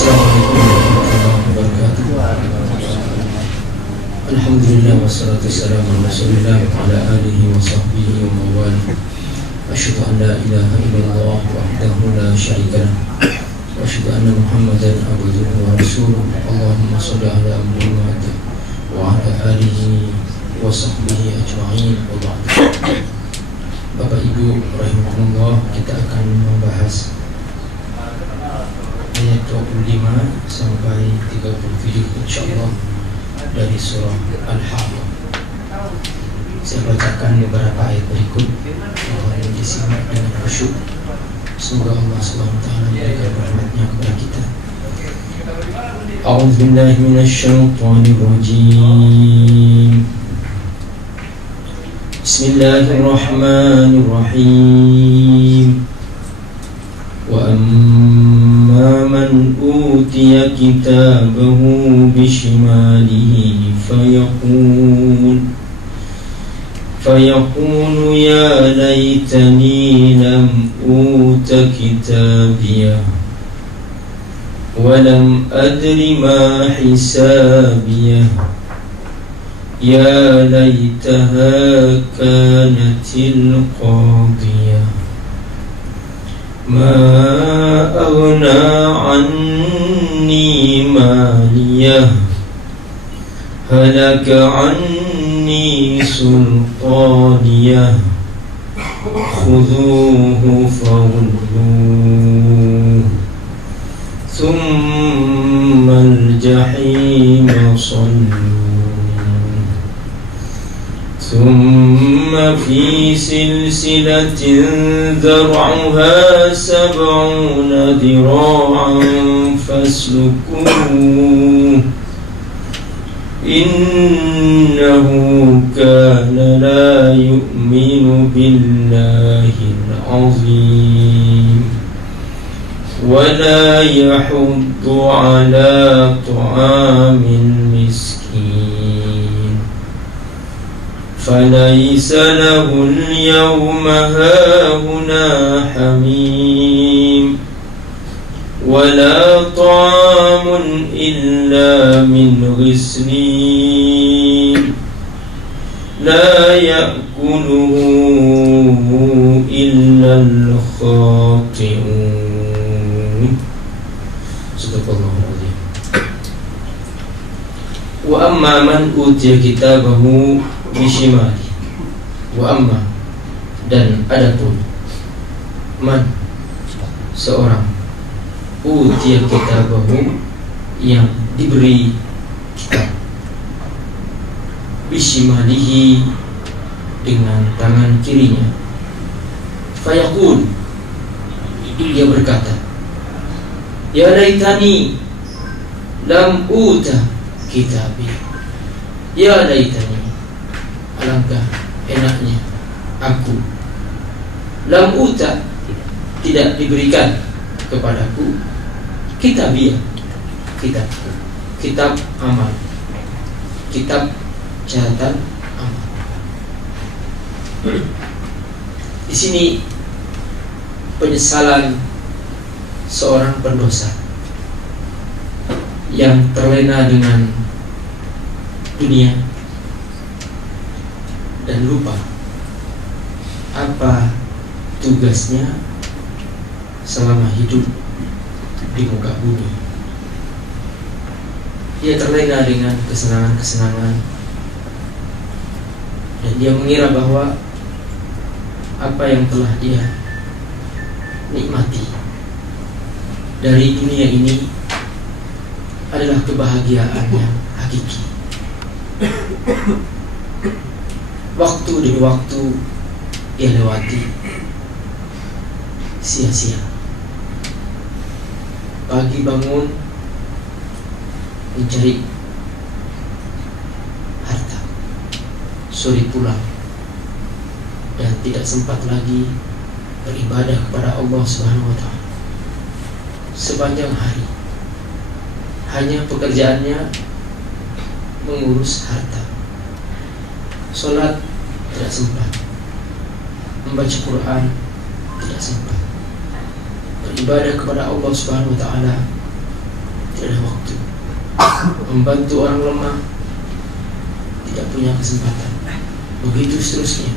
Assalamualaikum warahmatullahi wabarakatuh. Alhamdulillah wassalatu wassalamu ala Rasulillah wa ala alihi wa sahbihi wa mawali. Asyhadu an la ilaha illallah wahdahu la syarika lah wa asyhadu anna Muhammadan abduhu wa rasuluh. Allahumma shalli ala Muhammad wa ala alihi wa sahbihi ajma'in. Wa ba'd. Bapak Ibu rahimahullah, kita akan membahas ayat 25 sampai 37 insyaallah dari surah Al-Haqqah. Saya bacakan beberapa ayat berikut, mohon disimak dengan khusyuk. Semoga Allah Subhanahu wa taala memberikan rahmatnya kepada kita. A'udzu billahi minasyaitonir rajim. Bismillahirrahmanirrahim. Wa amma man utiya kitabahu bishimalihi fayaqulu ya laitani lam uta kitabiyah wa lam adri ma hisabiyah ya laitaha kanatil qadiyah ma aghna anni maliyah halaka anni sultaniyah khudhuhu faghulluhu thumma al-jahima salluhu ثم في سلسلة ذرعها 70 ذراعا فاسلكوه إنه كان لا يؤمن بالله العظيم ولا يحض على طعام المسكين فليس له اليوم هاهنا حميم ولا طعام إلا من غسلين لا يأكله إلا الخاطئون. Subhanallah. Wa amma man utiya kitabahu bishimali. Wa amma, dan adapun, man, seorang, utiya kitabahu, yang diberi kitab, bishimalihi, dengan tangan kirinya, fayaqul, dia berkata, ya laitani lam uta kitabi, ya laitani, alangkah enaknya aku, lam uta, tidak diberikan kepadaku, kitabiyah, kitabku, kitab amal, kitab catatan amal. Di sini penyesalan seorang pendosa yang terlena dengan dunia dan lupa apa tugasnya selama hidup di muka bumi. Dia terlena dengan kesenangan-kesenangan dan dia mengira bahwa apa yang telah dia nikmati dari dunia ini adalah kebahagiaan yang hakiki. Waktu demi waktu dia lewati sia-sia. Pagi bangun mencari harta, sore pulang, dan tidak sempat lagi beribadah kepada Allah Subhanahu wa taala. Sepanjang hari hanya pekerjaannya mengurus harta. Sholat tidak sempat, membaca Quran tidak sempat, beribadah kepada Allah Subhanahu wa taala tidak ada waktu. Membantu orang lemah, tidak punya kesempatan. Begitu seterusnya.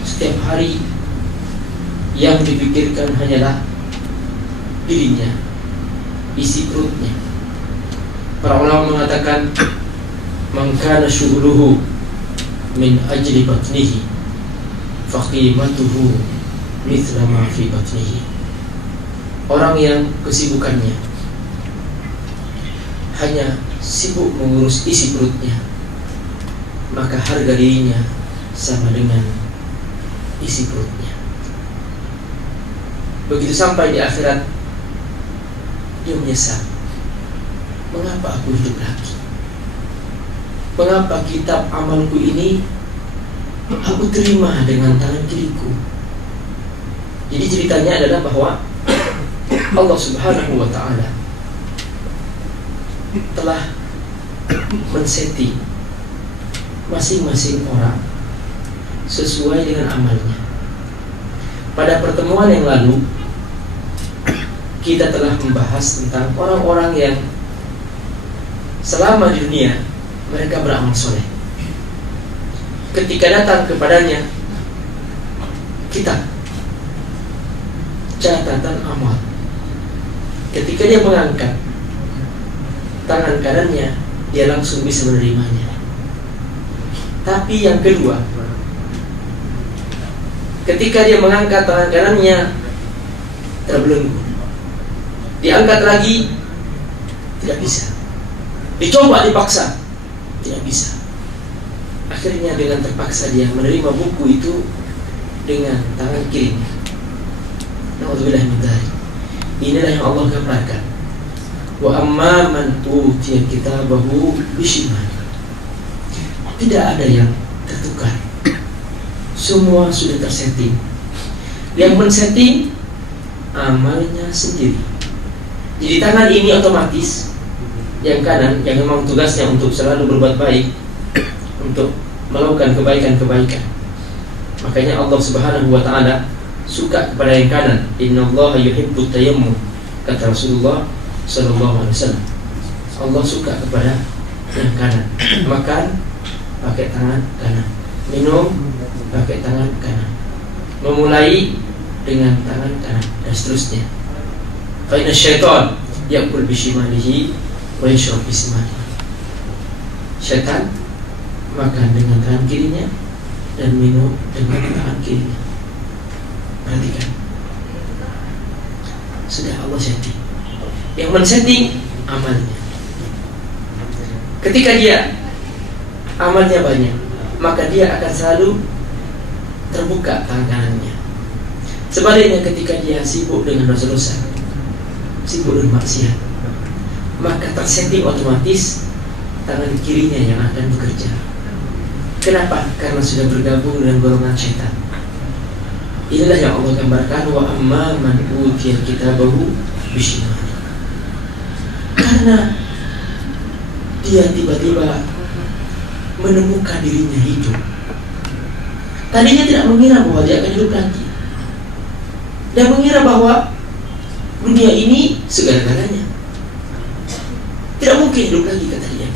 Setiap hari yang dipikirkan hanyalah dirinya, isi perutnya. Para ulama mengatakan, man kana syughluhu min ajli batnihi faqimatuhu mithla ma fi batnihi. Orang yang kesibukannya hanya sibuk mengurus isi perutnya, maka harga dirinya sama dengan isi perutnya. Begitu sampai di akhirat, dia menyesal. Mengapa aku hidup lagi? Mengapa kitab amalku ini aku terima dengan tangan kiriku? Jadi ceritanya adalah bahwa Allah Subhanahu wa ta'ala telah men-setting masing-masing orang sesuai dengan amalnya. Pada pertemuan yang lalu kita telah membahas tentang orang-orang yang selama di dunia mereka beramal soleh. Ketika datang kepadanya kitab catatan amal, ketika dia mengangkat tangan kanannya, dia langsung bisa menerimanya. Tapi yang kedua, ketika dia mengangkat tangan kanannya terbelenggu, diangkat lagi tidak bisa, dicoba dipaksa tidak bisa. Akhirnya dengan terpaksa dia menerima buku itu dengan tangan kirinya. Na'udzubillah min dzalik. Inilah yang Allah gambarkan. Wa amma man utiya kitabahu bishimali. Tidak ada yang tertukar. Semua sudah tersetting. Yang men-setting amalnya sendiri. Jadi tangan ini otomatis, yang kanan yang memang tugasnya untuk selalu berbuat baik, untuk melakukan kebaikan-kebaikan. Makanya Allah Subhanahu wa ta'ala suka kepada yang kanan. Innallaha yuhibbut tayammum, kata Rasulullah sallallahu alaihi wasallam. Allah suka kepada yang kanan. Makan pakai tangan kanan, minum pakai tangan kanan, memulai dengan tangan kanan, dan seterusnya. Fa inna syaitan ya'kul bishimalihi wa yashrab bisimalihi. Syaitan makan dengan tangan kirinya dan minum dengan tangan kirinya. Perhatikan, sudah Allah setting. Yang men-setting amalnya. Ketika dia amalnya banyak, maka dia akan selalu terbuka tangan kanannya. Sebaliknya ketika dia sibuk dengan dosa-dosa, sibuk dengan maksiat, maka tersetting otomatis tangan kirinya yang akan bekerja. Kenapa? Karena sudah bergabung dengan golongan syaitan. Inilah yang Allah gambarkan, wa amma man utiya kitabahu bishimali. Karena dia tiba-tiba menemukan dirinya hidup. Tadinya tidak mengira bahwa dia akan hidup lagi. Dia mengira bahwa dunia ini segala-galanya, tidak mungkin hidup lagi, kata dia.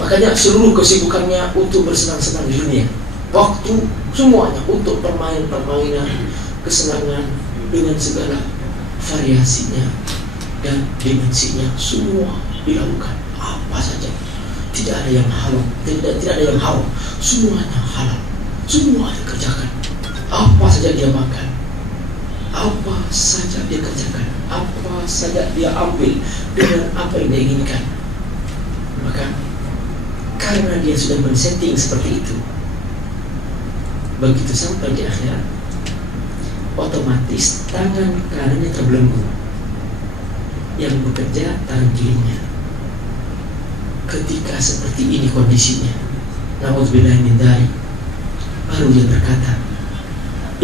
Makanya seluruh kesibukannya untuk bersenang-senang di dunia, waktu semuanya untuk permainan, kesenangan dengan segala variasinya dan dimensinya, semua dilakukan. Apa saja, tidak ada yang halal, tidak ada yang haram, semuanya halal, semua dikerjakan. Apa saja dia makan, apa saja dia kerjakan, apa saja dia ambil dengan apa yang dia inginkan. Maka karena dia sudah men-setting seperti itu, begitu sampai di akhirat, otomatis tangan kanannya terbelenggu, yang bekerja tangan kirinya. Ketika seperti ini kondisinya, na'udzubillahi min dzalik, baru dia berkata,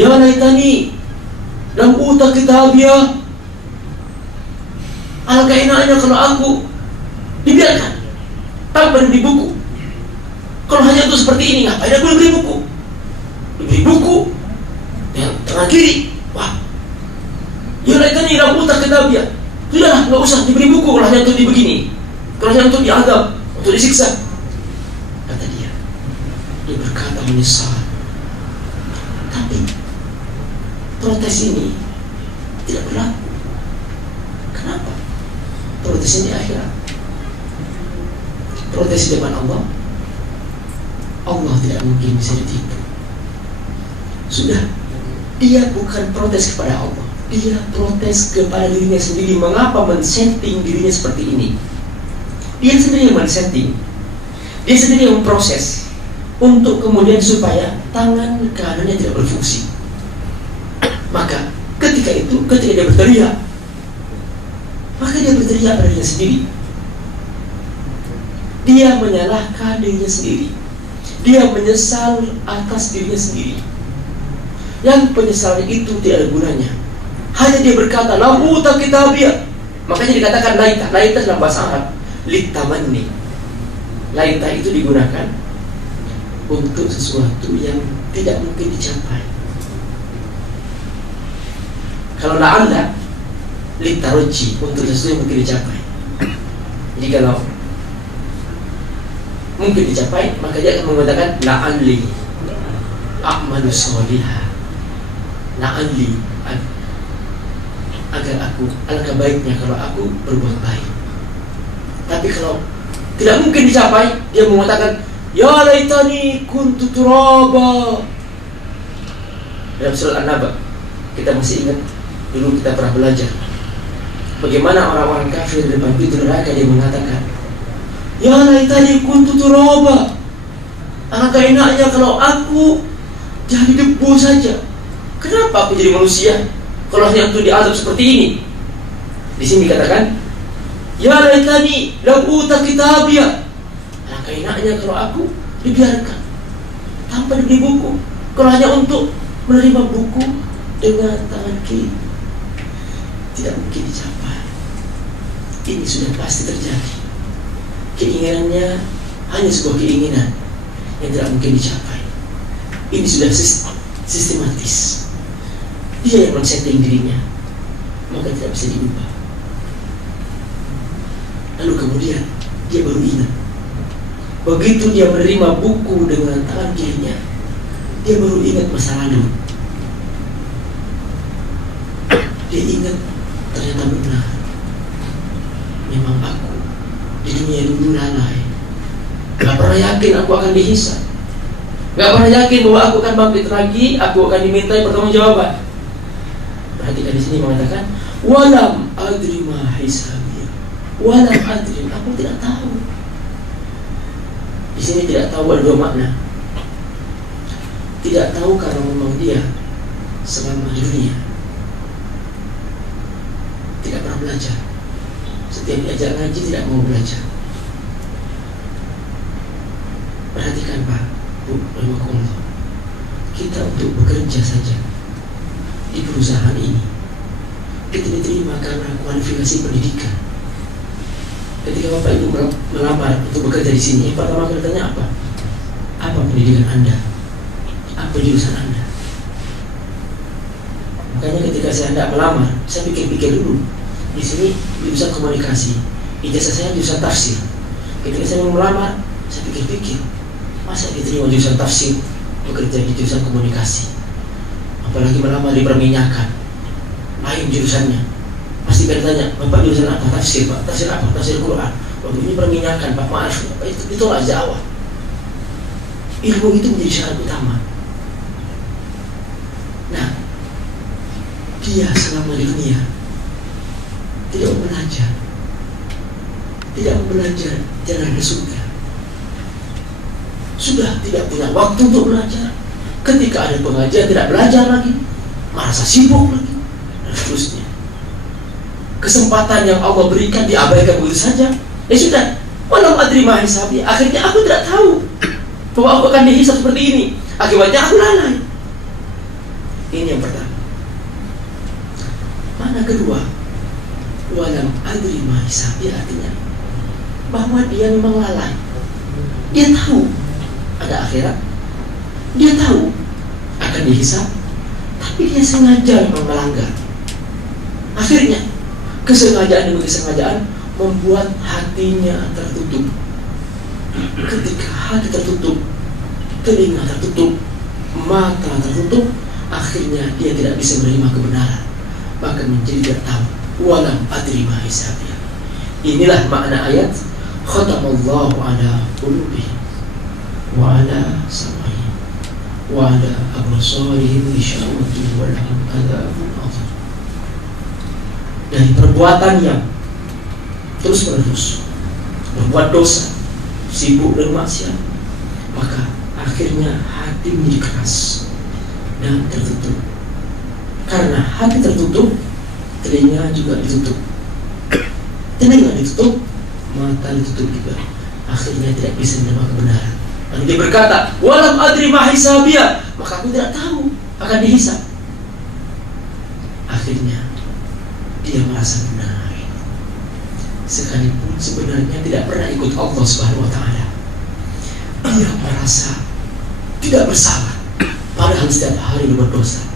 ya laitani lam uta kitabiyah. Alangkah enaknya kalau aku dibiarkan tanpa diberi buku. Kalau hanya untuk seperti ini, ngapain aku diberi buku? Diberi buku yang tangan kiri. Wah, ya laitani lam uta kitabiyah. Sudahlah, nggak usah diberi buku kalau hanya untuk dibegini, kalau hanya untuk diadab, untuk disiksa. Kata dia berkata menyesal. Tapi protes ini tidak berlaku. Kenapa? Protes ini akhirat. Protes di depan Allah, Allah tidak mungkin bisa ditipu. Sudah, dia bukan protes kepada Allah, dia protes kepada dirinya sendiri. Mengapa men-setting dirinya seperti ini? Dia sendiri yang men-setting, dia sendiri yang memproses untuk kemudian supaya tangan kanannya tidak berfungsi. Maka ketika dia berteriak, maka dia berteriak pada dirinya sendiri. Dia menyalahkan dirinya sendiri, dia menyesal atas dirinya sendiri. Yang penyesalan itu tidak ada gunanya. Hanya dia berkata, "Lamuta kitabiyah." Makanya dikatakan laita. Laita dalam bahasa Arab litamanni. Laita itu digunakan untuk sesuatu yang tidak mungkin dicapai. Kalau la'alla litaroji, untuk sesuatu yang mungkin dicapai. Jadi kalau mungkin dicapai, maka dia akan mengatakan la'alli a'malu sholihah. La'alli, agar aku, alangkah baiknya kalau aku berbuat baik. Tapi kalau tidak mungkin dicapai, dia mengatakan ya laitani kuntu turaba. Dalam surat An-Naba, kita masih ingat dulu kita pernah belajar bagaimana orang-orang kafir di depan pintu neraka dia mengatakan ya laitani kuntu turaba. Alangkah enaknya kalau aku jadi debu saja. Kenapa aku jadi manusia kalau hanya untuk diazab seperti ini? Di sini dikatakan ya laitani lam uta kitabiyah. Alangkah enaknya kalau aku dibiarkan tanpa diberi buku, kalau hanya untuk menerima buku dengan tangan kiri. Tidak mungkin dicapai. Ini sudah pasti terjadi. Keinginannya hanya sebuah keinginan yang tidak mungkin dicapai. Ini sudah sistematis. Dia yang men-setting dirinya, maka tidak bisa diubah. Lalu kemudian dia baru ingat. Begitu dia menerima buku dengan tangan kirinya, dia baru ingat masa lalu. Dia ingat ternyata benar. Memang aku di dunia dulu lalai. Gak pernah yakin aku akan dihisab. Gak pernah yakin bahwa aku akan bangkit lagi, aku akan dimintai pertanggungjawaban. Perhatikan di sini mengatakan walam adri ma hisabiyah. Walam adri, aku tidak tahu. Di sini tidak tahu ada dua makna. Tidak tahu karena memang dia selama di dunia tidak pernah belajar. Setiap diajak ngaji tidak mau belajar. Perhatikan Pak, Bu, rahimakumullah. Kita untuk bekerja saja di perusahaan ini, kita diterima karena kualifikasi pendidikan. Ketika Bapak Ibu melamar untuk bekerja di sini, yang pertama kali tanya apa? Apa pendidikan Anda? Apa jurusan Anda? Makanya ketika saya hendak melamar, saya pikir-pikir dulu. Di sini jurusan komunikasi, ijazah saya jurusan tafsir. Ketika saya mau melamar, saya pikir-pikir, masa diterima jurusan tafsir, bekerja di jurusan komunikasi? Apalagi melamar di perminyakan, lain jurusannya. Pasti kan tanya, Bapak jurusan apa? Tafsir Pak. Tafsir apa? Tafsir Quran. Waktu ini perminyakan Pak, maaf itulah Jawa. Ilmu itu menjadi syarat utama. Nah, dia selama di dunia tidak belajar jalan ke surga. Sudah tidak punya waktu untuk belajar. Ketika ada pengajian tidak belajar lagi, merasa sibuk lagi, dan seterusnya. Kesempatan yang Allah berikan diabaikan begitu saja. Ya sudah, walau adri ma hisabi. Akhirnya aku tidak tahu bahwa aku akan dihisab seperti ini. Akibatnya aku lalai. Ini yang pertama. Mana kedua? Walam adri ma hisabi artinya bahwa dia memang lalai. Dia tahu ada akhirat, dia tahu akan dihisab, tapi dia sengaja memang melanggar. Akhirnya kesengajaan demi kesengajaan membuat hatinya tertutup. Ketika hati tertutup, telinga tertutup, mata tertutup, akhirnya dia tidak bisa menerima kebenaran, bahkan menjadi tidak tahu. Walam adri ma hisabiyah. Inilah makna ayat khatamallahu ala qulubihim wa ala sam'ihim wa ala absarihim ghishawatun wa lahum adzabun adzim. Dari perbuatan yang terus menerus berbuat dosa, sibuk dan maksiat, maka akhirnya hati menjadi keras dan tertutup. Karena hati tertutup, telinga juga ditutup. Telinga ditutup, mata ditutup juga. Akhirnya tidak bisa menerima kebenaran. Lalu dia berkata, walam adri ma hisabiyah, maka aku tidak tahu akan dihisab. Akhirnya dia merasa benar, sekalipun sebenarnya tidak pernah ikut Allah Subhanahu wa Ta'ala. Dia merasa tidak bersalah, padahal setiap hari berdosa.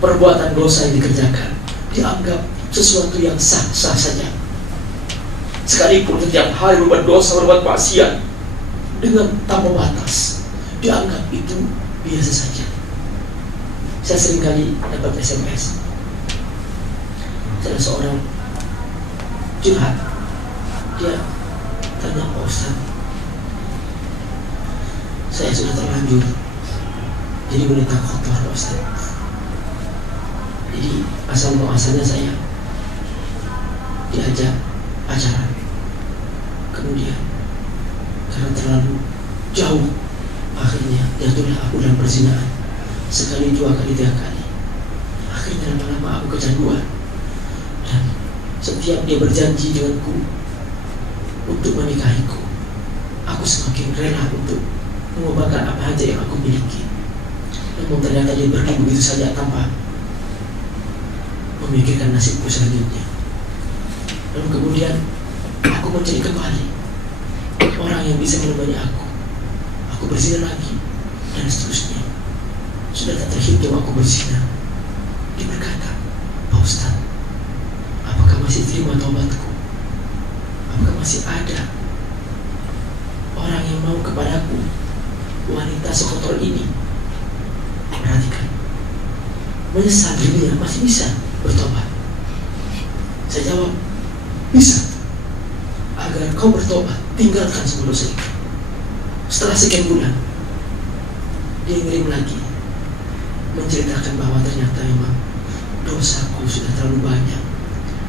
Perbuatan dosa yang dikerjakan dianggap sesuatu yang sah-sah saja. Sekalipun setiap hari berbuat dosa, berbuat maksiat dengan tanpa batas, dianggap itu biasa saja. Saya seringkali dapat SMS, ada seorang curhat. Dia tanya, Pak Ustaz, saya sudah terlanjur jadi wanita kotor, Pak Ustaz. Jadi asal muasalnya saya diajak pacaran, kemudian karena terlalu jauh, akhirnya jatuhlah aku dalam perzinahan. Sekali, dua kali, tiga kali. Akhirnya lama-lama aku kecanduan, dan setiap dia berjanji denganku untuk menikahiku, aku semakin rela untuk mengorbankan apa saja yang aku miliki. Namun ternyata dia pergi begitu saja tanpa memikirkan nasibku selanjutnya. Lalu kemudian aku mencari kembali orang yang bisa menemani aku. Aku berzina lagi, dan seterusnya. Sudah tak terhitung aku berzina. Dia berkata, Pak Ustaz, apakah masih terima taubatku? Apakah masih ada orang yang mau kepadaku, wanita sekotor ini? Perhatikan, menyesal dirinya masih bisa bertobat. Saya jawab, bisa. Agar kau bertobat, tinggalkan semua dosa itu. Setelah sekian bulan, dia ngirim lagi, menceritakan bahwa ternyata memang dosaku sudah terlalu banyak,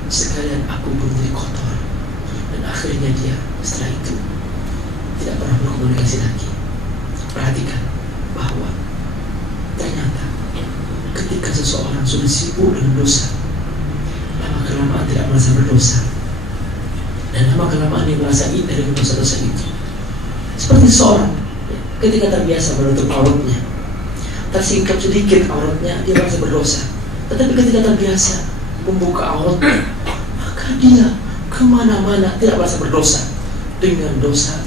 sekalian aku pun jadi kotor. Dan akhirnya dia setelah itu tidak pernah berkomunikasi lagi. Perhatikan bahwa ternyata ketika seseorang sudah sibuk dengan dosa, lama-kelamaan tidak merasa berdosa, dan lama-kelamaan dia merasa indah dengan dosa-dosa itu. Seperti seseorang ketika terbiasa menutup auratnya, tersingkap sedikit auratnya, dia merasa berdosa. Tetapi ketika terbiasa membuka auratnya, maka dia kemana-mana tidak merasa berdosa dengan dosa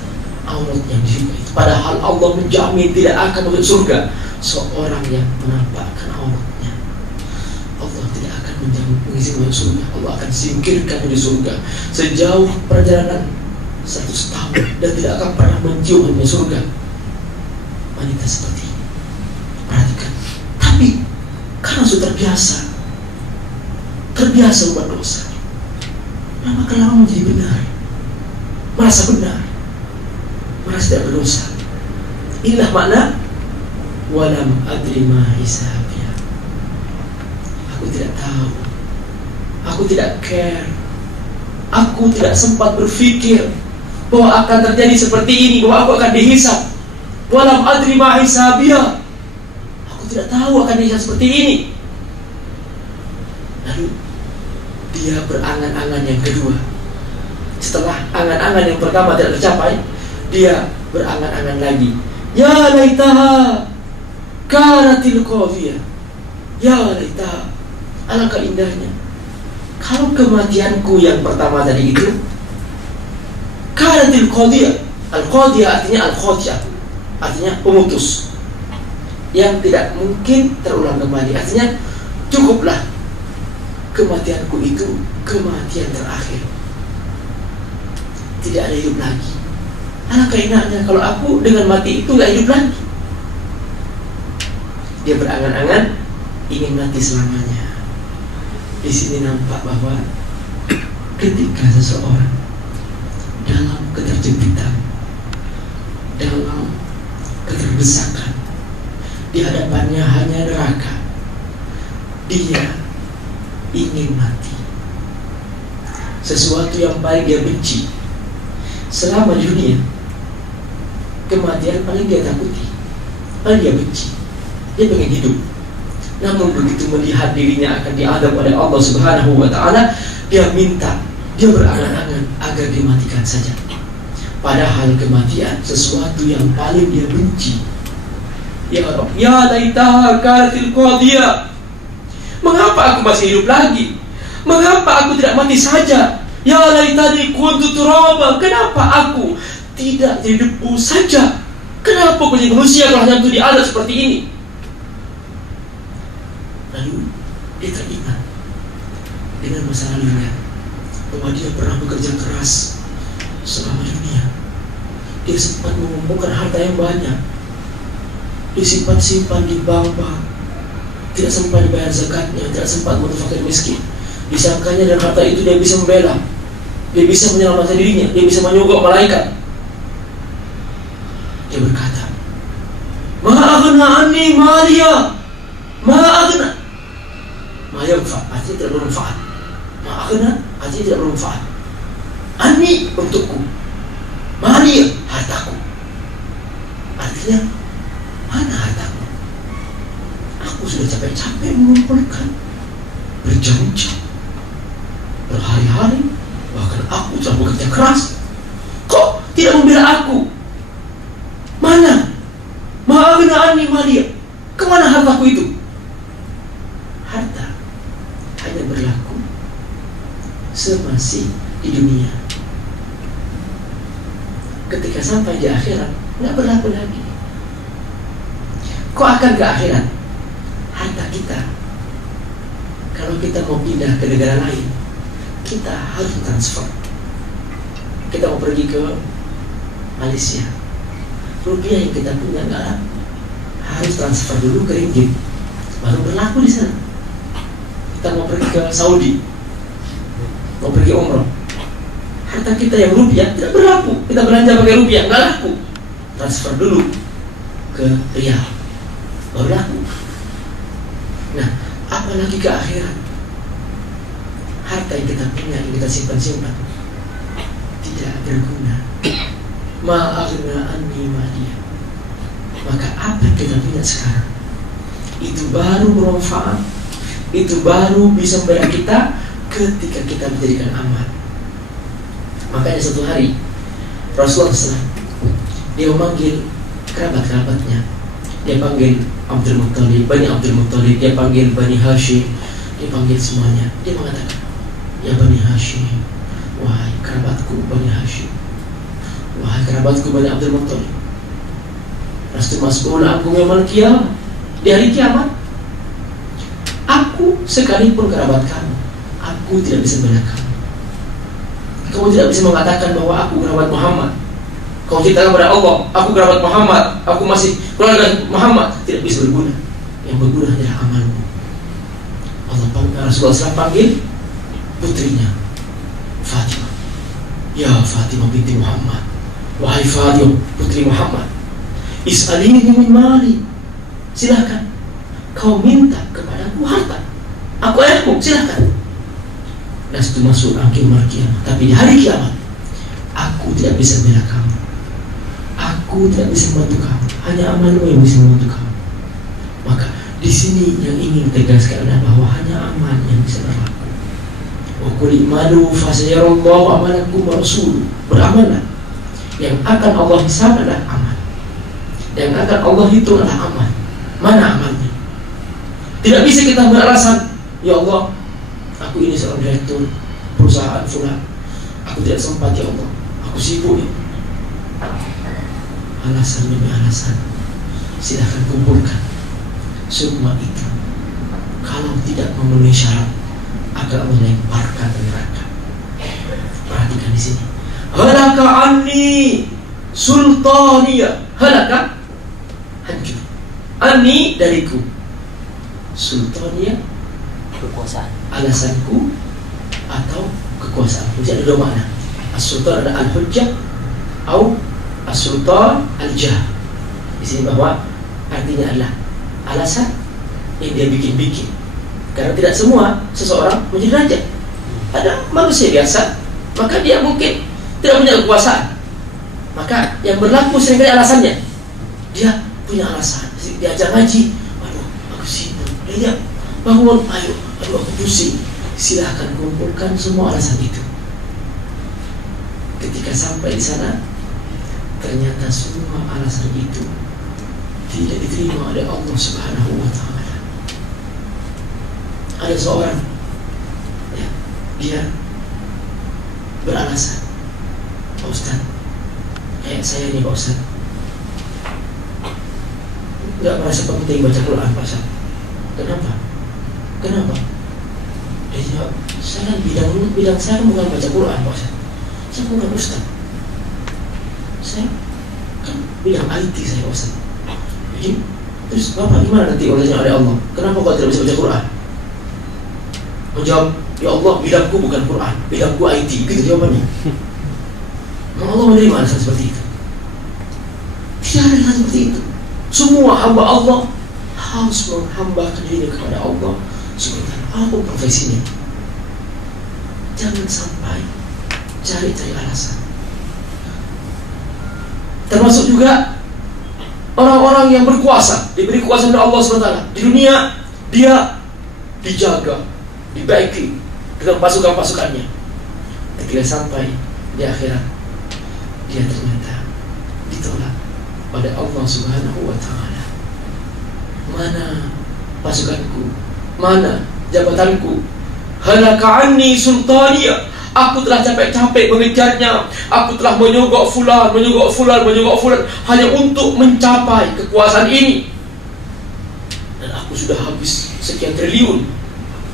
aurat yang disukai itu. Padahal Allah menjamin tidak akan masuk surga seorang yang menampakkan auratnya. Allah tidak akan menjamin mengizinkan masuk surga. Allah akan singkirkan dari surga sejauh perjalanan 100 tahun, dan tidak akan pernah mencium hanya surga wanita seperti ini. Perhatikan. Tapi karena sudah terbiasa buat dosa, lama-kelamaan menjadi benar, merasa benar, merasa tidak berdosa. Inilah makna walam adri ma hisabiyah. Aku tidak tahu, aku tidak care, aku tidak sempat berpikir bahwa akan terjadi seperti ini, bahwa aku akan dihisab. Walam adri ma hisabiyah, aku tidak tahu akan dihisab seperti ini. Lalu dia berangan-angan yang kedua. Setelah angan-angan yang pertama tidak tercapai, dia berangan-angan lagi. Ya laitaha kanatil qadhiyah. Ya laitaha, alangkah indahnya kalau kematianku yang pertama tadi itu kanatil qadhiyah. Al-qadhiyah artinya al-khadiyah, artinya pemutus yang tidak mungkin terulang kembali. Artinya cukuplah kematianku itu kematian terakhir. Tidak ada hidup lagi. Alangkah enaknya kalau aku dengan mati itu gak hidup lagi. Dia berangan-angan ingin mati selamanya. Di sini nampak bahwa ketika seseorang dalam keterjempitan, dalam keterdesakan, di hadapannya hanya neraka, dia ingin mati. Sesuatu yang paling dia benci selama di dunia, kematian paling dia takuti, paling dia benci. Dia pengen hidup. Namun begitu melihat dirinya akan diadab oleh Allah Subhanahu wa ta'ala, dia minta, dia berangan-angan agar dimatikan saja. Padahal kematian sesuatu yang paling dia benci. Ya Rabb, ya laitaha kanatil qadiyah. Mengapa aku masih hidup lagi? Mengapa aku tidak mati saja? Ya laitani kuntu turaba. Kenapa aku tidak jadi debu saja? Kenapa aku jadi manusia kalau hanya untuk diadab seperti ini? Lalu dia teringat dengan masa lalunya, bahwa dia pernah bekerja keras selama dunia. Dia sempat mengumpulkan harta yang banyak, disimpan-simpan di bank-bank, tidak sempat dibayar zakatnya, tidak sempat untuk fakir miskin. Disangkanya dengan harta itu dia bisa membela, dia bisa menyelamatkan dirinya, dia bisa menyogok malaikat. Dia berkata, "Ma'aghna anni maliya, ma'aghna." Ma'yanfa, artinya tidak bermanfaat. Ma'aghna, artinya tidak bermanfaat. Anni, untukku. Maliya, hartaku. Artinya, mana hartaku? Aku sudah capek-capek mengumpulkan, berjam-jam, berhari-hari, bahkan aku telah bekerja keras. Kok tidak membela aku? Mana? Ma'aghna anni maliya. Kemana hartaku itu? Harta hanya berlaku semasih di dunia. Ketika sampai di akhirat, nggak berlaku lagi. Kok akan ke akhirat? Harta kita, kalau kita mau pindah ke negara lain, kita harus transfer. Kita mau pergi ke Malaysia, rupiah yang kita punya nggak laku, harus transfer dulu ke ringgit, baru berlaku di sana. Kita mau pergi ke Saudi, mau pergi umroh, harta kita yang rupiah tidak berlaku. Kita belanja pakai rupiah nggak laku, transfer dulu ke rial, baru laku. Nah, apalagi ke akhirat, harta yang kita punya, yang kita simpan-simpan, tidak berguna. Ma'aghna anni maliya. Maka apa yang kita punya sekarang, itu baru bermanfaat, itu baru bisa membela kita ketika kita menjadikan amal. Makanya satu hari Rasulullah SAW, dia memanggil kerabat-kerabatnya. Dia panggil Abdul Muttalib, Bani Abdul Muttalib, dia panggil Bani Hashim, dia panggil semuanya. Dia mengatakan, ya Bani Hashim, wahai kerabatku Bani Hashim, wahai kerabatku Bani Abdul Muttalib, lastu mas'ul ankum yaumil qiyamah, di hari kiamat, aku sekalipun kerabat kamu, aku tidak bisa membela kamu. Kamu tidak bisa mengatakan bahwa aku kerabat Muhammad. Kau ceritakan kepada Allah, aku kerabat Muhammad, aku masih keluarga Muhammad, tidak bisa berguna. Yang berguna adalah amalmu. Allah panggil, Rasulullah SAW panggil putrinya Fatimah. Ya Fatimah binti Muhammad, wahai Fatimah putri Muhammad, is'alini min mali, silahkan kau minta kepadaku harta, aku ayahmu, silahkan. Lastu masuk akhir kiamat, tapi di hari kiamat aku tidak bisa membela kamu, aku tidak bisa membantu kamu, hanya amalmu yang bisa membantu kamu. Maka di sini yang ingin tegaskan adalah bahwa hanya amal yang bisa berlaku. Wa qul i'malu fasayarallahu amalakum wa rasuluh. Beramallah, yang akan Allah hisab adalah amal, yang akan Allah hitung adalah amal. Mana amalnya? Tidak bisa kita beralasan, ya Allah, aku ini seorang direktur perusahaan fulan, aku tidak sempat ya Allah, aku sibuk ya. Alasan demi alasan, silahkan kumpulkan semua itu. Kalau tidak memenuhi syarat, akan melemparkan ke neraka. Perhatikan di sini. Halaka anni sultaniya. Halaka, hancur. Anni, dariku. Sultaniya, kekuasaan. alasanku atau kekuasaan. Jadi ada dua makna. As-sultan ada al-hujjah atau as-sultan al-jah. Di sini bahwa artinya adalah alasan yang dia bikin-bikin. Karena tidak semua seseorang menjadi raja. Ada manusia biasa, maka dia mungkin tidak punya kekuasaan. Maka yang berlaku seringkali alasannya. Dia punya alasan. Diajak ngaji, aduh aku sibuk. Dia bangun, ayo, aduh aku pusing. Silahkan kumpulkan semua alasan itu. Ketika sampai di sana, ternyata semua alasan itu tidak diterima oleh Allah Subhanahu wa Ta'ala. Ada seorang, ya, dia beralasan, Pak Ustaz, kayak saya nih Pak Ustaz, nggak merasa penting baca Quran Pak Ustaz. Kenapa? Kenapa? Dia jawab, saya bidang saya bukan baca Quran Pak Ustaz. Saya bukan Ustaz. Saya kan bidang IT saya Pak Ustaz. Jadi, terus Bapak gimana nanti olehnya oleh Allah? Kenapa kau tidak bisa baca Quran? Menjawab, ya Allah, bidangku bukan Quran, bidangku IT. Gitu jawabannya. Allah menerima alasan seperti itu? Tidak ada alasan seperti itu. Semua hamba Allah harus menghambakan dirinya kepada Allah Subhanahu apapun profesinya. Jangan sampai cari-cari alasan. Termasuk juga orang-orang yang berkuasa, diberi kuasa oleh Allah SWT. Di dunia dia dijaga, dibaiki dengan pasukan-pasukannya. Ketika sampai di akhirat, dia ternyata ditolak pada Allah Subhanahu wa Ta'ala. Mana pasukanku? Mana jabatanku? Halaka anni sultaniya. Aku telah capek-capek mengejarnya. Aku telah menyogok fulan hanya untuk mencapai kekuasaan ini. Dan aku sudah habis sekian triliun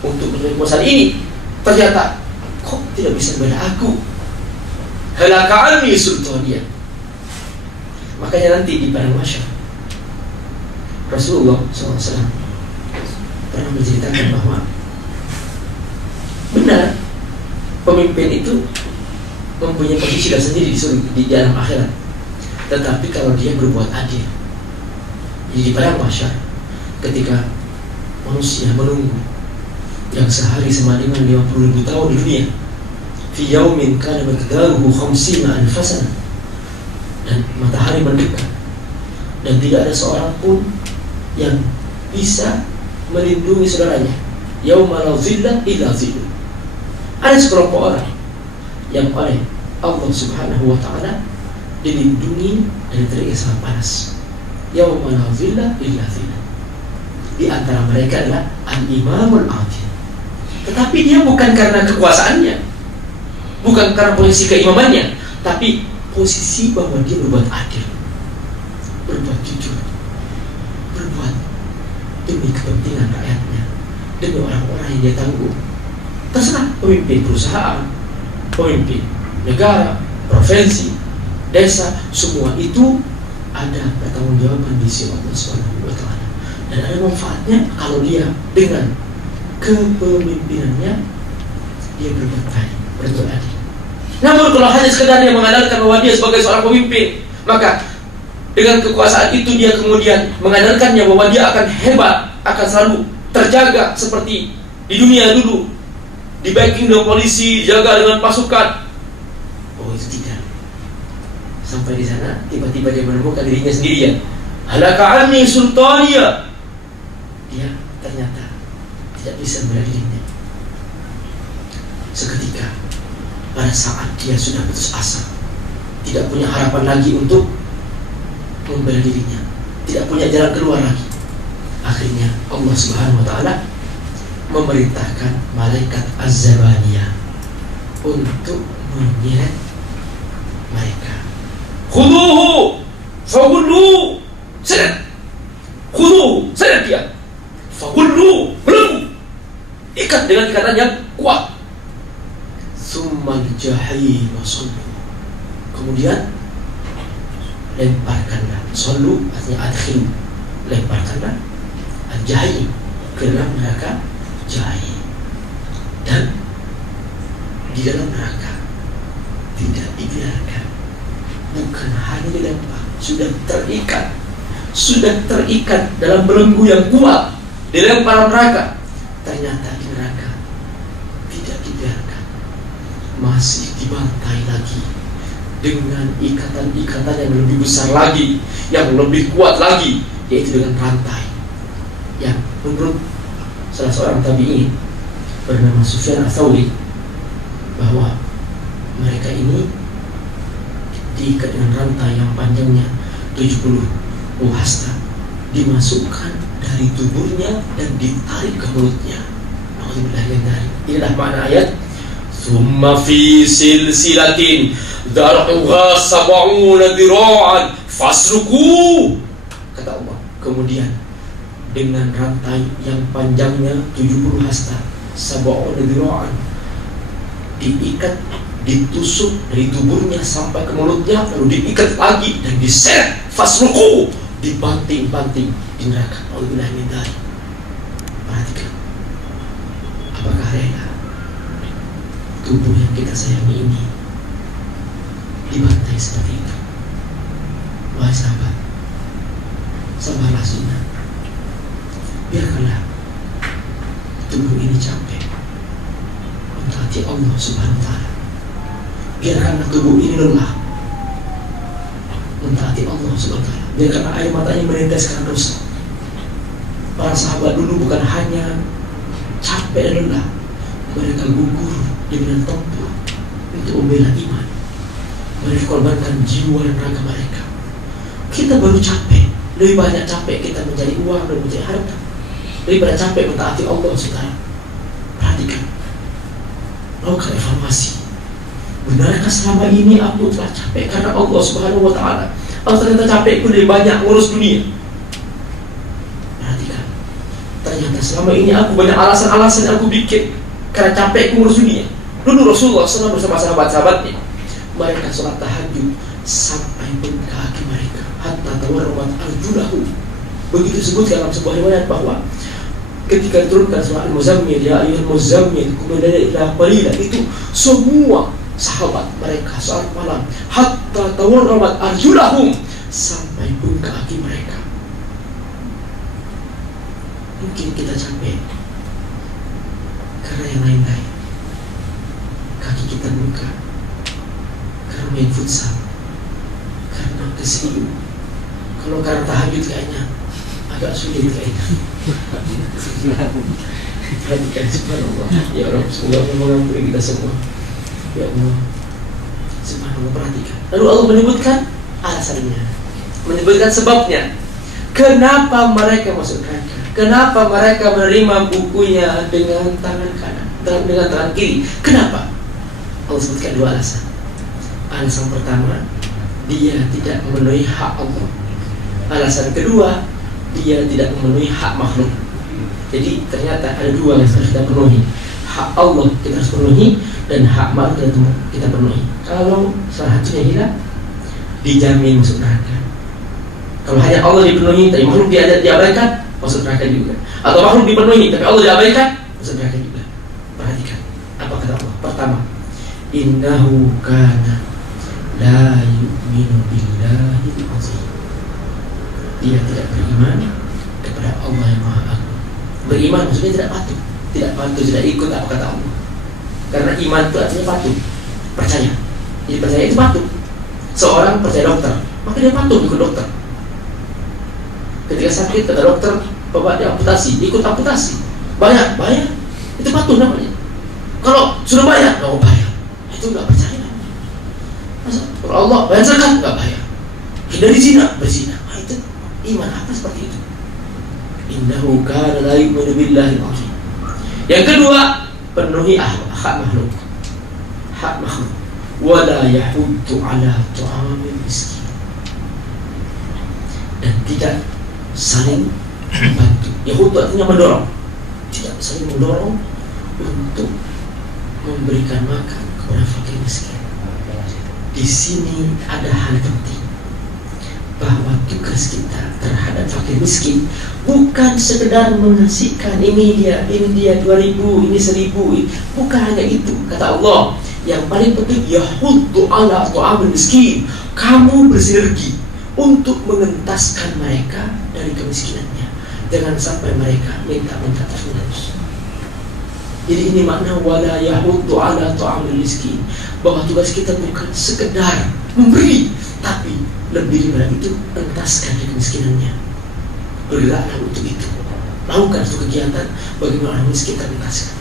untuk mencapai kekuasaan ini. Ternyata kok tidak bisa membela aku. Halaka anni sultaniya. Makanya nanti di padang mahsyar Rasulullah SAW pernah menceritakan bahwa benar pemimpin itu mempunyai posisi sendiri di dalam akhirat, tetapi kalau dia berbuat adil. Jadi di padang mahsyar ketika manusia menunggu yang sehari sama dengan 50.000 tahun di dunia, fi yaumin kana miqdaruhu 50 alf sanah, dan matahari mendekat dan tidak ada seorang pun yang bisa melindungi saudaranya. Yauma la zilla illa zilluh. Ada sekelompok orang yang oleh Allah Subhanahu wa Ta'ala dilindungi dari terik yang sangat panas. Yauma la zilla illa zilluh. Di antara mereka adalah al-imamul adil. Tetapi dia bukan karena kekuasaannya, bukan karena posisi keimamannya, tapi posisi bahwa dia berbuat adil, berbuat jujur, berbuat demi kepentingan rakyatnya, demi orang-orang yang dia tanggung. Terserah pemimpin perusahaan, pemimpin negara, provinsi, desa, semua itu ada pertanggungjawaban di sisi Allah Subhanahu wa Ta'ala. Dan ada manfaatnya kalau dia dengan kepemimpinannya dia berbuat baik, berbuat adil. Namun kalau hanya sekedar dia mengandalkan bahwa dia sebagai seorang pemimpin, maka dengan kekuasaan itu dia kemudian mengandalkannya bahwa dia akan hebat, akan selalu terjaga seperti di dunia dulu, di backing dengan polisi, dijaga dengan pasukan. Oh, itu tidak. Sampai di sana tiba-tiba dia menemukan dirinya sendirian. Halaka anni sultaniya. Dia ternyata tidak bisa membela dirinya. Seketika pada saat dia sudah putus asa, tidak punya harapan lagi untuk membela dirinya, tidak punya jalan keluar lagi, akhirnya Allah Subhanahu wa Ta'ala memerintahkan malaikat Az-Zabaniyah untuk menyeret mereka. Khuduhu fagullu, seret. Khuduhu, seret dia. Fagullu, belenggu, ikat dengan ikatan yang Tsummal jahim sallu. Kemudian lemparkanlah. Sallu artinya adkhil, lemparkanlah al-jahim ke dalam neraka jahim. Dan di dalam neraka tidak dibiarkan, bukan hanya dilempar, sudah terikat dalam belenggu yang kuat, dilempar neraka. Ternyata di neraka tidak dibiarkan, masih dibantai lagi dengan ikatan-ikatan yang lebih besar lagi, yang lebih kuat lagi, yaitu dengan rantai. Yang menurut salah seorang tabi'in bernama Sufyan Ats-Tsauri, bahwa mereka ini diikat dengan rantai yang panjangnya 70 hasta, dimasukkan dari tubuhnya dan ditarik ke mulutnya. Inilah makna ayat Tsumma fi silsilatin dar'uha sab'una dira'an fasluku. Kata Allah, kemudian dengan rantai yang panjangnya 70 hasta, sab'una dira'an, diikat, ditusuk dari tubuhnya sampai ke mulutnya, lalu diikat lagi dan diseret, fasluku, dibanting-banting di neraka. Alhamdulillah min dzalik. Perhatikan, apakah rela tubuh yang kita sayangi ini dibantai seperti itu? Wahai sahabat, sabarlah sunnah. Biarkanlah tubuh ini capek mentaati Allah Subhanahu wa ta'ala. Biarkanlah tubuh ini lelah mentaati Allah Subhanahu wa ta'ala. Biarkanlah air matanya meneteskan dosa. Para sahabat dulu bukan hanya capek dan lelah, mereka gugur di medan tempur untuk membela iman. Mereka korbankan jiwa dan raga mereka. Kita baru capek, lebih banyak capek kita mencari uang dan mencari harta daripada capek mentaati Allah Subhanahu. Perhatikan, lakukan evaluasi. Benarkah selama ini aku telah capek karena Allah Subhanahu wa ta'ala? Atau ternyata capekku lebih banyak ngurus dunia? Perhatikan, ternyata selama ini aku banyak alasan-alasan yang aku bikin karena capekku ngurus dunia. Dulu Rasulullah SAW bersama sahabat-sahabatnya, mereka sholat tahajud sampai pun kaki mereka hatta tawarrabat arjulahu. Begitu disebutkan dalam sebuah riwayat bahwa ketika diturunkan surah Al-Muzammil, ya ayyuhal muzammil qum ila qalila, itu semua sahabat mereka saat malam hatta tawarrabat arjulahum, sampai pun kaki mereka. Mungkin kita capek karena yang lain-lain, kaki kita luka karena main futsal, karena kesini. Kalau karena tahajud kayaknya agak sulit kayaknya. Perhatikan, subhanallah. Ya Allah, semoga Allah mengampuni kita semua. Ya Allah, subhanallah, perhatikan. Lalu Allah menyebutkan alasannya, menyebutkan sebabnya. Kenapa mereka masuk neraka? Kenapa mereka menerima bukunya dengan tangan kanan, dengan tangan kiri? Kenapa? Allah sebutkan dua alasan. Alasan pertama, dia tidak memenuhi hak Allah. Alasan kedua, dia tidak memenuhi hak makhluk. Jadi ternyata ada dua yang harus kita penuhi. Hak Allah kita harus penuhi, dan hak makhluk kita penuhi. Kalau salah satunya hilang, dijamin masuk neraka. Kalau hanya Allah dipenuhi tapi makhluk diabaikan, masuk neraka juga. Atau makhluk dipenuhi tapi Allah diabaikan, masuk neraka juga. Perhatikan apa kata Allah. Pertama, innahu kana la yu'minu billahi azim. Dia tidak beriman kepada Allah yang Maha Agung. Beriman maksudnya tidak patuh, tidak ikut apa kata Allah. Karena iman itu artinya patuh, percaya. Jadi percaya itu patuh. Seorang percaya dokter, maka dia patuh ikut dokter. Ketika sakit kata dokter, bapak dia amputasi, ikut amputasi. Bayar, itu patuh namanya. Kalau sudah bayar, nggak mau bayar, itu nggak percaya. Masa kalau Allah bayar zakat nggak bayar, hindari zina, berzina, itu iman apa seperti itu? Innahu kana la yu'minu billahi azim. Yang kedua, penuhi hak makhluk. Hak makhluk. Wala yahuddu ala ta'amil miskin. Dan tidak saling membantu. Yahud artinya mendorong. Tidak saling mendorong untuk memberikan makan miskin. Di sini ada hal penting, bahwa tugas kita terhadap fakir miskin bukan sekedar mengasihkan ini dia 2.000, ini 1.000, bukan hanya itu. Kata Allah, yang paling penting yahuddu ala ta'amil miskin, kamu bersinergi untuk mengentaskan mereka dari kemiskinannya, jangan sampai mereka minta terus. Jadi ini makna wala yahuddu ala ta'amil miskin, bahwa tugas kita bukan sekedar memberi, tapi lebih daripada itu, entaskan dari kemiskinannya. Bergeraklah untuk itu, lakukan suatu kegiatan bagaimana orang miskin terentaskan.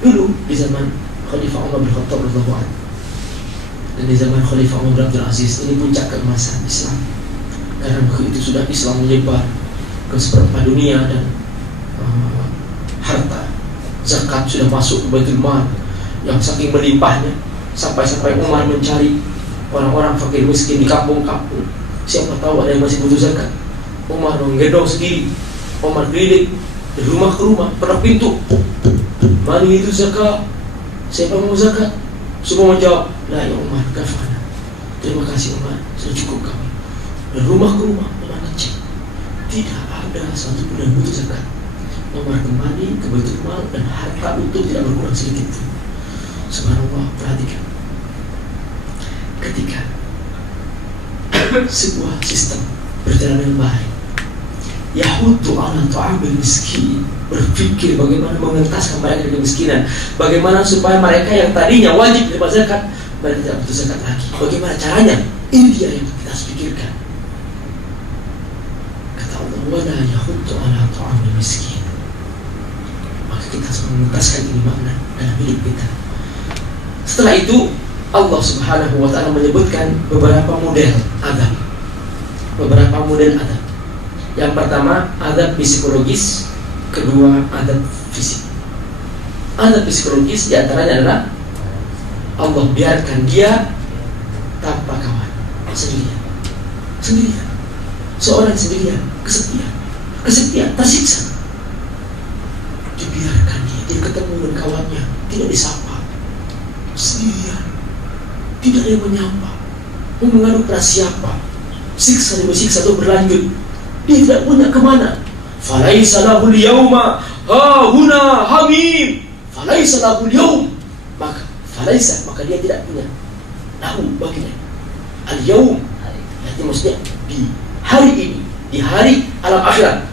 Dulu di zaman Khalifah Umar bin Khattab radhiyallahu anhu dan di zaman Khalifah Umar bin Abdul Aziz, ini puncak keemasan Islam, karena waktu itu sudah Islam menyebar ke seperempat dunia dan harta zakat sudah masuk ke Baitul Mal yang saking melimpahnya, sampai Umar mencari orang-orang fakir miskin di kampung-kampung. Siapa tahu ada yang masih butuh zakat. Umar menggendong sendiri, Umar keliling dari rumah ke rumah, ketok pintu, mana itu zakat? Siapa mau zakat? Semua menjawab, la ya Umar, kafana. Terima kasih Umar, sudah cukup kami. Dari rumah ke rumah, Umar ngecek, tidak ada satu pun yang butuh zakat. Umar kembali ke Baitul Mal dan harta utuh tidak berkurang sedikit pun. Subhanallah, perhatikan. Ketika sebuah sistem berjalan dengan baik, yahuddu ala ta'amil miskin, berpikir bagaimana mengentaskan mereka dari kemiskinan, bagaimana supaya mereka yang tadinya wajib menerima zakat, mereka tidak butuh zakat lagi. Bagaimana caranya? Ini dia yang kita harus pikirkan. Kata Allah, wala yahuddu ala ta'amil miskin. Maka kita harus mengentaskan ini makna dalam hidup kita. Setelah itu Allah Subhanahu wa ta'ala menyebutkan beberapa model adab. Yang pertama, adab psikologis. Kedua, adab fisik. Adab psikologis diantaranya adalah Allah biarkan dia tanpa kawan, sendirian. Seorang sendirian, kesepian, tersiksa. Dibiarkan dia ketemu dengan kawannya, tidak disapa, sendirian. Tidak ada yang menyapa, mau mengadu pada siapa, siksa demi siksa itu berlanjut. Dia tidak punya kemana. Falaisa lahul yauma hahuna hamim. Falaisa lahul yaum, maka dia tidak punya lahu baginya al yaum. Artinya maksudnya di hari ini, di hari alam akhirat.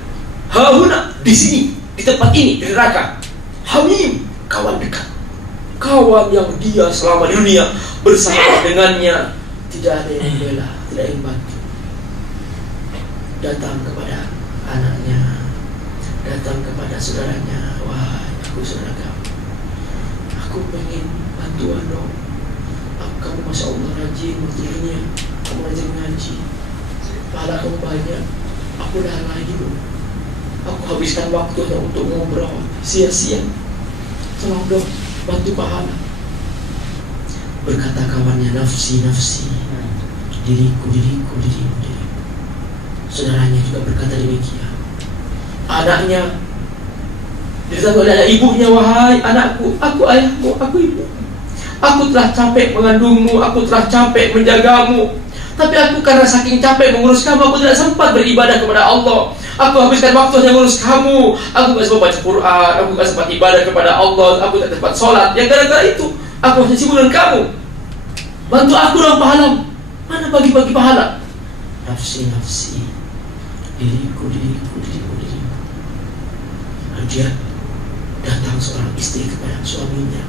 Hahuna, di sini, di tempat ini, di neraka. Hamim, kawan dekat, kawan yang dia selama di dunia bersama dengannya, tidak ada yang membela, tidak ada yang bantu. Datang kepada anaknya, datang kepada saudaranya, wah aku saudara kamu, aku pengen bantuan dong. Kamu masya Allah rajin waktunya, kamu rajin ngaji, pahala kamu banyak, aku dah lagi dong. Aku habiskan waktunya untuk ngobrol, sia-sia. Tolong dong, bantu pahala. Berkata kawannya, nafsi, diriku. Saudaranya juga berkata demikian. Anaknya ditanya oleh ibunya, wahai anakku, aku ayahmu, aku ibu. Aku telah capek mengandungmu, aku telah capek menjagamu, tapi aku karena saking capek mengurus kamu, aku tidak sempat beribadah kepada Allah. Aku habiskan waktu hanya mengurus kamu. Aku tidak sempat baca Quran, aku tidak sempat ibadah kepada Allah, aku tidak sempat sholat. Yang gara-gara itu aku hanya sibuk dengan kamu. Bantu aku dong pahala. Mana bagi-bagi pahala? Nafsi, diriku. Lalu dia datang seorang istri kepada suaminya,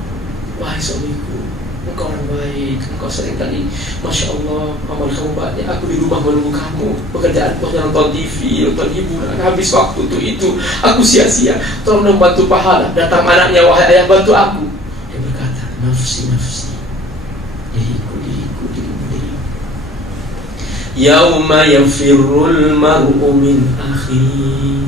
wahai suamiku, engkau orang baik, engkau sering kali, masya Allah, amal kamu banyak. Aku di rumah menunggu kamu, pekerjaanku hanya nonton TV, nonton hiburan, habis waktu untuk itu, aku sia-sia. Tolong membantu pahala. Datang anaknya, wahai ayah, bantu aku. Dia berkata, nafsi, diriku. Yauma yafirrul mar'u min akhihi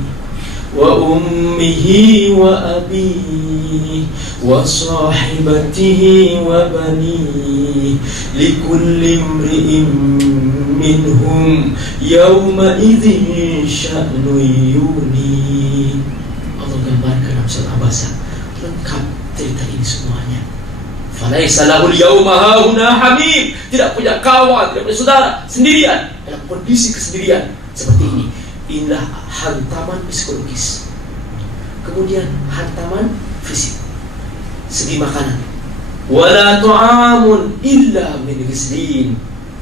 wa ummihi wa abihi wa sahibatihi wa banihi likulli imri'in minhum yauma idzin sya'nu yuni. Allah gambarkan dalam surah Abasa lengkap cerita ini semuanya. Falaisa lahul yauma hauna hamim. Tidak punya kawan, tidak punya saudara, sendirian dalam kondisi kesendirian seperti ini. Inilah hantaman psikologis. Kemudian hantaman fisik, segi makanan. Wala tu'amun illa min ghislin.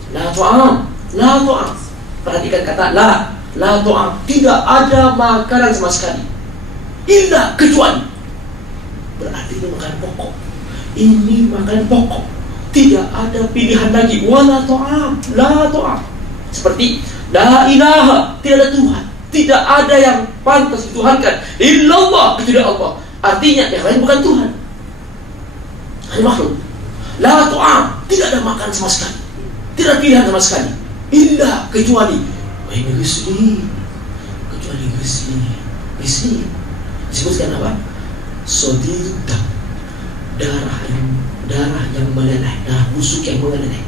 La tu'am, la tu'am. Perhatikan kata la tu'am. Tidak ada makanan sama sekali. Illa, kecuali. Berarti ini makanan pokok. Ini makanan pokok. Tidak ada pilihan lagi. Wala tu'am, la tu'am. Seperti la ilaha, tidak ada Tuhan, tidak ada yang pantas dituhankan illallah, kecuali Allah. Artinya yang lain bukan Tuhan, hanya makhluk. La tu'am, tidak ada makan sama sekali, tidak ada pilihan sama sekali. Illa, kecuali ghislin, kecuali ghislin. Disebutkan apa? Sodidam, darah yang meleleh, darah busuk yang meleleh.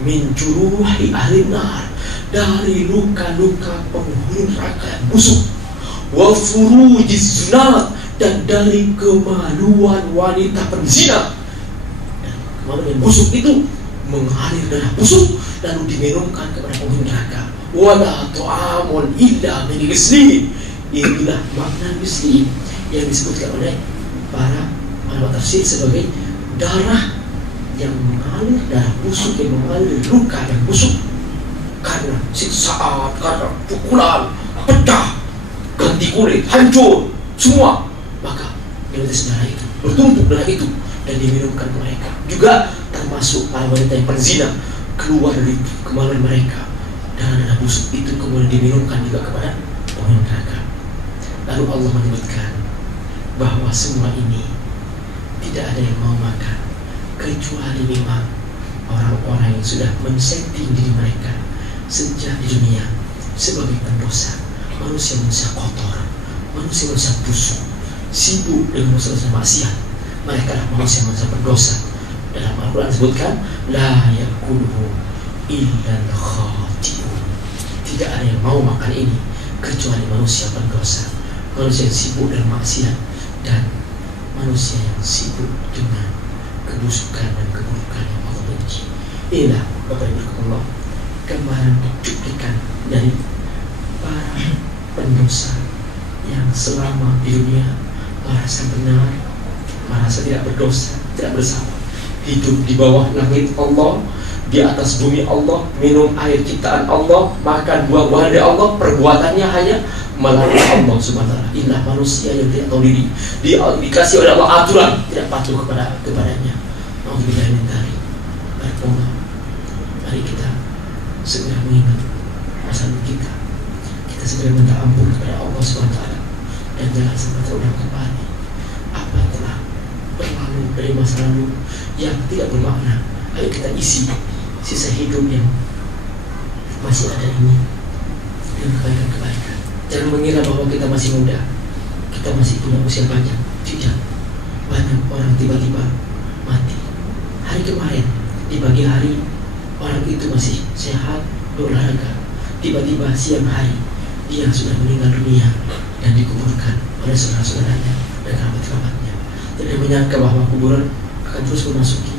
Min juruhi ahli nar, dari luka-luka penghuni neraka yang busuk. Wa furujiz zinat, dan dari kemaluan wanita penzina. Dan kemaluan yang busuk itu mengalir darah busuk lalu diminumkan kepada penghuni neraka. Wala tu'amun illa min ghislin. Inilah makna ghislin yang disebutkan oleh para ulama tafsir sebagai darah yang mengalir, darah busuk yang mengalir, luka yang busuk karena siksaan, karena pukulan, pecah, ganti kulit, hancur, semua. Maka menetes darah itu, bertumpuk darah itu, dan diminumkan ke mereka. Juga termasuk para wanita yang berzina, keluar dari kemaluan mereka, darah busuk itu kemudian diminumkan juga kepada penghuni neraka. Lalu Allah menyebutkan bahwa semua ini tidak ada yang mau makan, kecuali memang orang-orang yang sudah men-setting diri mereka sejak di dunia sebagai pendosa, manusia-manusia kotor, manusia-manusia busuk, sibuk dengan manusia maksiat. Mereka adalah manusia-manusia pendosa. Dalam Al-Quran disebutkan la yakuluhu illal khati'un. Tidak ada yang mau makan ini kecuali manusia pendosa, manusia yang sibuk dengan maksiat, dan manusia yang sibuk dengan kebusukan dan keburukan yang Allah benci. Inilah Bapak Ibu Allah, gambaran cuplikan dari para pendosa yang selama di dunia merasa benar, merasa tidak berdosa, tidak bersalah, hidup di bawah langit Allah, di atas bumi Allah, minum air ciptaan Allah, makan buah-buahan dari Allah, perbuatannya hanya melalui Allah Subhanahu wa ta'ala. Inilah manusia yang tidak tahu diri, dikasih oleh Allah aturan, tidak patuh kepadanya. Alhamdulillah min dzalik. Mari kita segera mengingat masa kita segera minta ampun kepada Allah Subhanahu wa ta'ala, dan jangan sampai terulang kembali apa yang telah berlalu dari masa lalu yang tidak bermakna. Ayo kita isi sisa hidup yang masih ada ini dengan kebaikan-kebaikan. Jangan mengira bahwa kita masih muda, kita masih punya usia panjang. Tidak. Banyak orang tiba-tiba mati. Hari kemarin di pagi hari orang itu masih sehat, berolahraga. Tiba-tiba siang hari dia sudah meninggal dunia dan dikuburkan oleh saudara-saudaranya dan kerabat-kerabatnya. Tidak menyangka bahwa kuburan akan terus memasuki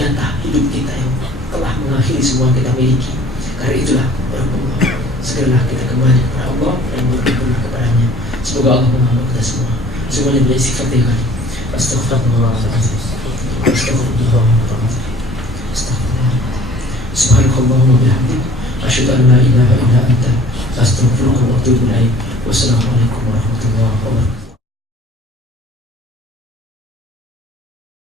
jatah hidup kita yang telah mengakhiri semua yang kita miliki. Karena itulah Allah, segeralah kita kembali kepada Allah dan berdoa kepadanya. Semoga Allah mengampuni kita semua. Semuanya bila istighfar 3 kali. Astagfirullahaladzim. Astagfirullahaladzim. Astagfirullahaladzim. Subhanakallahumma bihamdik, asyhadu an la ilaha illa anta, astaghfiruka wa atubu ilaik. Wassalamualaikum warahmatullahi wabarakatuh.